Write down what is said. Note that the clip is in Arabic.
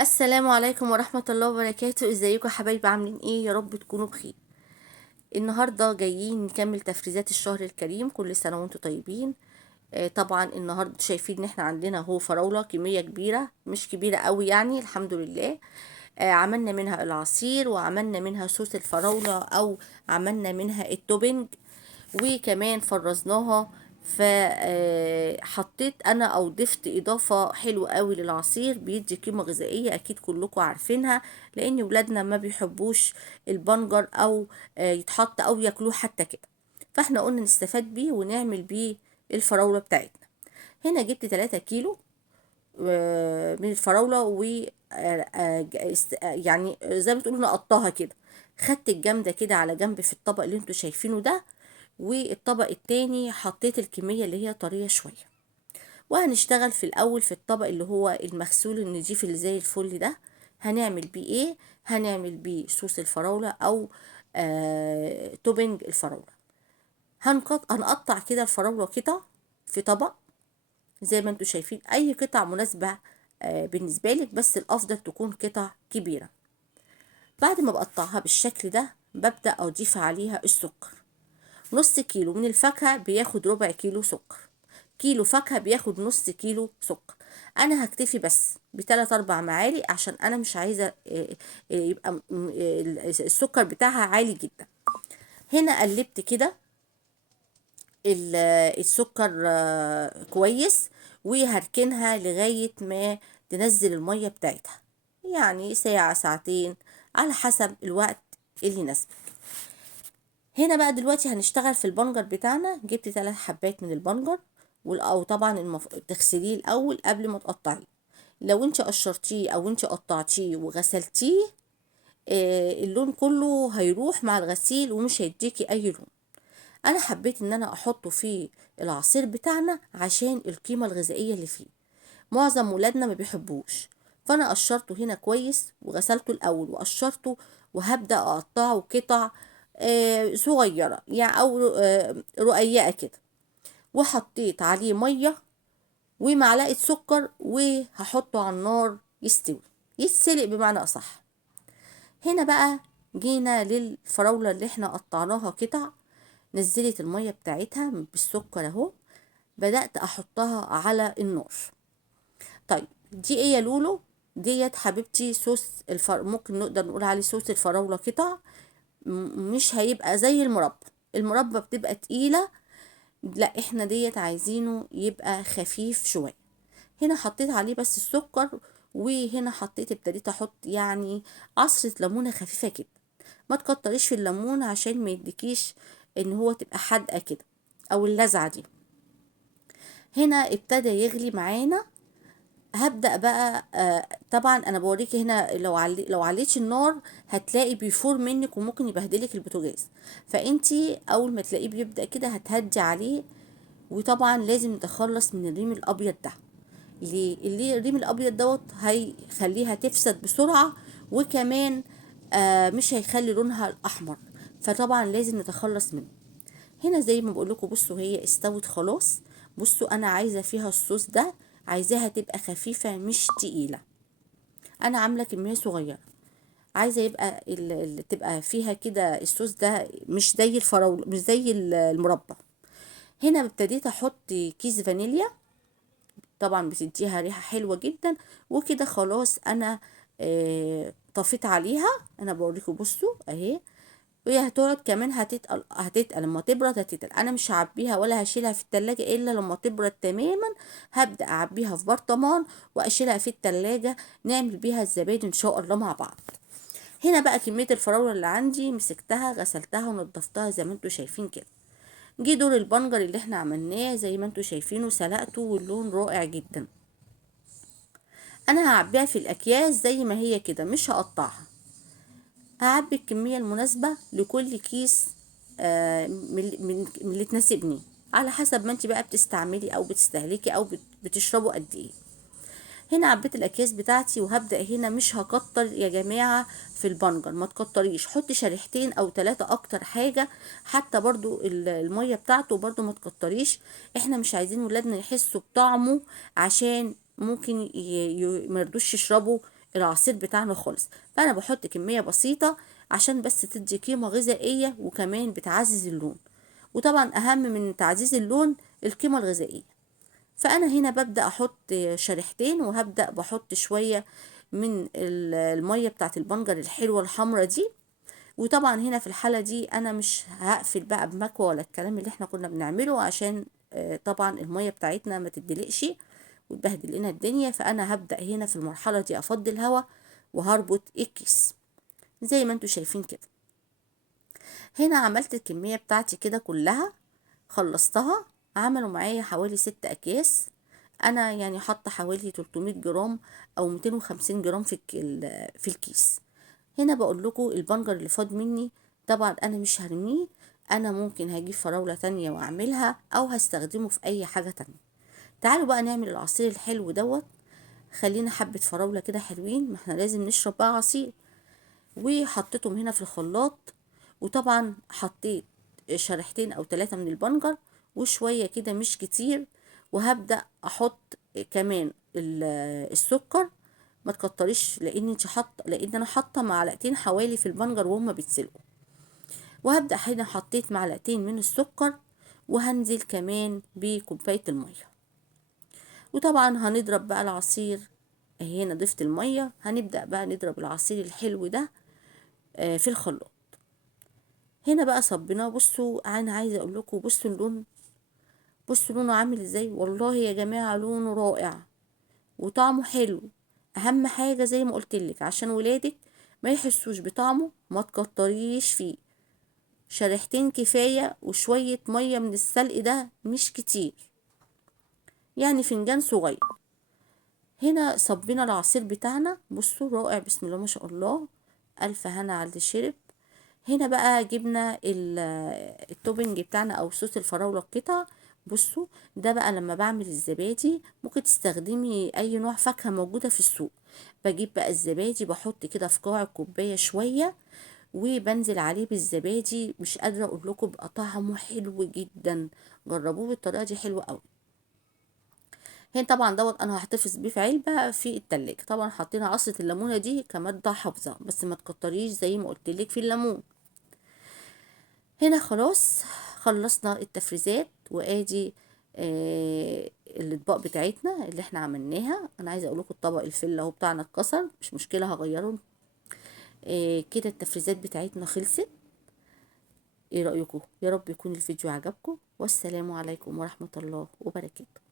السلام عليكم ورحمة الله وبركاته. ازيكم يا حبايبي؟ عاملين ايه؟ يا رب تكونوا بخير. النهاردة جايين نكمل تفريزات الشهر الكريم. كل سنة وانتم طيبين. طبعا النهاردة شايفين ان احنا عندنا هو فراولة كمية كبيرة، مش كبيرة قوي يعني، الحمد لله. عملنا منها العصير، وعملنا منها صوص الفراولة، او عملنا منها التوبينج، وكمان فرزناها. فحطيت انا او ضفت اضافة حلوة قوي للعصير، بيدي قيمة غذائية اكيد كلكم عارفينها، لان ولادنا ما بيحبوش البنجر او يتحط او ياكلوه حتى كده. فاحنا قلنا نستفاد بيه ونعمل بيه الفراولة بتاعتنا. هنا جبت 3 كيلو من الفراولة، و يعني زي ما تقولوا نقطها كده. خدت الجامدة كده على جنب في الطبق اللي انتوا شايفينه ده، والطبق التاني حطيت الكمية اللي هي طرية شوية. وهنشتغل في الأول في الطبق اللي هو المغسول النضيف اللي زي الفل ده. هنعمل بيه ايه؟ هنعمل بيه صوص الفراولة، أو توبنج الفراولة. هنقطع كده الفراولة قطع في طبق، زي ما انتوا شايفين، أي قطع مناسبة بالنسبة لك، بس الأفضل تكون قطع كبيرة. بعد ما بقطعها بالشكل ده، ببدأ أضيف عليها السكر. نص كيلو من الفاكهة بياخد ربع كيلو سكر، كيلو فاكهة بياخد نص كيلو سكر. انا هكتفي بس بتلات اربع معالق، عشان انا مش عايزة يبقى السكر بتاعها عالي جدا. هنا قلبت كده السكر كويس، وهركنها لغاية ما تنزل المية بتاعتها، يعني ساعة ساعتين على حسب الوقت اللي يناسبك. هنا بقى دلوقتي هنشتغل في البنجر بتاعنا. جبت 3 حبات من البنجر، او طبعا تغسليه الاول قبل ما تقطعيه. لو انت قشرتيه او انت قطعتيه وغسلتيه، اللون كله هيروح مع الغسيل ومش هيديكي اي لون. انا حبيت ان انا احطه في العصير بتاعنا عشان القيمة الغذائية اللي فيه. معظم ولادنا ما بيحبوش، فانا قشرته هنا كويس وغسلته الاول وقشرته، وهبدأ اقطعه قطع صغيرة يعني، او رقيقة كده. وحطيت عليه مية ومعلقة سكر، وهحطه على النار يستوي، يتسلق بمعنى اصح. هنا بقى جينا للفراولة اللي احنا قطعناها قطع. نزلت المية بتاعتها بالسكر اهو، بدأت احطها على النار. طيب دي ايه يا لولو؟ ديت حبيبتي صوص ممكن نقدر نقول عليه صوص الفراولة قطع. مش هيبقى زي المربى. المربى بتبقى تقيلة، لا احنا ديت عايزينه يبقى خفيف شوية. هنا حطيت عليه بس السكر، وهنا ابتديت احط يعني عصرة ليمونة خفيفة كده. ما تكتريش في الليمون عشان ما يديكيش ان هو تبقى حادقة كده، او اللذعة دي. هنا ابتدى يغلي معانا. هبدأ بقى طبعا انا بوريكي هنا، لو عليتش النار هتلاقي بيفور منك وممكن يبهدلك البوتاجاز. فانتي اول ما تلاقيه بيبدأ كده هتهدي عليه. وطبعا لازم نتخلص من الريم الابيض ده. ليه؟ اللي الريم الابيض دوت هيخليها تفسد بسرعة، وكمان مش هيخلي لونها الاحمر. فطبعا لازم نتخلص منه. هنا زي ما بقول لكم، بصوا هي استوت خلاص. بصوا انا عايزه فيها الصوص ده، عايزاها تبقى خفيفه مش تقيله. انا عامله كميه صغيره، عايزه يبقى تبقى فيها كده الصوص ده مش زي الفراوله، مش زي المربى. هنا ابتديت احط كيس فانيليا، طبعا بتديها ريحه حلوه جدا. وكده خلاص انا طفيت عليها. انا بوريكم بصوا اهي. وهي هتقعد كمان هتتقل لما تبرد هتتقل. انا مش هعبيها ولا هشيلها في التلاجة الا لما تبرد تماما. هبدأ اعبيها في برطمان واشيلها في التلاجة، نعمل بيها الزبادي ان شاء الله مع بعض. هنا بقى كمية الفراولة اللي عندي مسكتها غسلتها ونضفتها زي ما انتوا شايفين كده. جه دور البنجر اللي احنا عملناه زي ما انتوا شايفينه، سلقته واللون رائع جدا. انا هعبيها في الاكياس زي ما هي كده، مش هقطعها. هعبي الكمية المناسبة لكل كيس من اللي تناسبني، على حسب ما انت بقى بتستعملي او بتستهلكي او بتشربوا قد ايه. هنا عبيت الاكياس بتاعتي، وهبدأ هنا مش هكتر يا جماعة. في البنجر ما تكتريش، حطي شريحتين او 3 اكتر حاجة. حتى برضو المية بتاعته برضو ما تكتريش. احنا مش عايزين ولادنا يحسوا بطعمه، عشان ممكن ميرضوش يشربوا العصير بتاعنا خالص. فانا بحط كمية بسيطة عشان بس تدي قيمة غذائية، وكمان بتعزز اللون. وطبعا اهم من تعزيز اللون القيمة الغذائية. فانا هنا ببدأ احط شريحتين، وهبدأ بحط شوية من المية بتاعت البنجر الحلوة الحمرة دي. وطبعا هنا في الحالة دي انا مش هقفل بقى بمكوى ولا الكلام اللي احنا كنا بنعمله، عشان طبعا المية بتاعتنا ما تدلقش وتبهدل لنا الدنيا. فانا هبدأ هنا في المرحلة دي افضي الهواء، وهربط الكيس زي ما انتوا شايفين كده. هنا عملت الكمية بتاعتي كده كلها، خلصتها. عملوا معايا حوالي 6 اكياس. انا يعني حاطه حوالي 300 جرام او 250 جرام في الكيس. هنا بقول لكم البنجر اللي فاض مني، طبعا انا مش هرميه. انا ممكن هجيب فراولة تانية واعملها، او هستخدمه في اي حاجة تانية. تعالوا بقى نعمل العصير الحلو دوت. خلينا حبة فراولة كده حلوين، ما احنا لازم نشرب بقى عصير. وحطيتهم هنا في الخلاط. وطبعا حطيت شريحتين او 3 من البنجر، وشوية كده مش كتير. وهبدأ احط كمان السكر. ما تكتريش، لان انا حاطه معلقتين حوالي في البنجر وهما بيتسلقوا. وهبدأ هنا حطيت معلقتين من السكر، وهنزل كمان بكوباية المية. وطبعا هنضرب بقى العصير. هنا ضفت المية، هنبدأ بقى نضرب العصير الحلو ده في الخلاط. هنا بقى صبيناه. بصوا انا عايزه اقول لكم، بصوا اللون، بصوا لونه عامل ازاي. والله يا جماعه لونه رائع وطعمه حلو. اهم حاجه زي ما قلت لك، عشان ولادك ما يحسوش بطعمه، ما تكتريش فيه. شريحتين كفايه، وشويه ميه من السلق ده مش كتير، يعني فنجان صغير. هنا صبينا العصير بتاعنا. بصوا رائع، بسم الله ما شاء الله. الف هنا على اللي شرب. هنا بقى جبنا التوبنج بتاعنا او صوص الفراولة القطع. بصوا، ده بقى لما بعمل الزبادي، ممكن تستخدمي اي نوع فاكهة موجودة في السوق. بجيب بقى الزبادي، بحط كده في قاع الكوباية شوية، وبنزل عليه بالزبادي. مش قادرة اقول لكم بقى طعمه حلو جدا. جربوه بالطريقة دي، حلوة قوي. هنا طبعا دوت انا هحتفظ بيه في علبة في التلاجة. طبعا حطينا عصرة الليمونة دي كمادة حافظة، بس ما تكتريش زي ما قلت لك في الليمون. هنا خلاص خلصنا التفريزات، وادي الاطباق بتاعتنا اللي احنا عملناها. انا عايزه اقول لكم الطبق الفل اهو بتاعنا اتكسر، مش مشكله هغيره. كده التفريزات بتاعتنا خلصت. ايه رايكم؟ يا رب يكون الفيديو عجبكم، والسلام عليكم ورحمه الله وبركاته.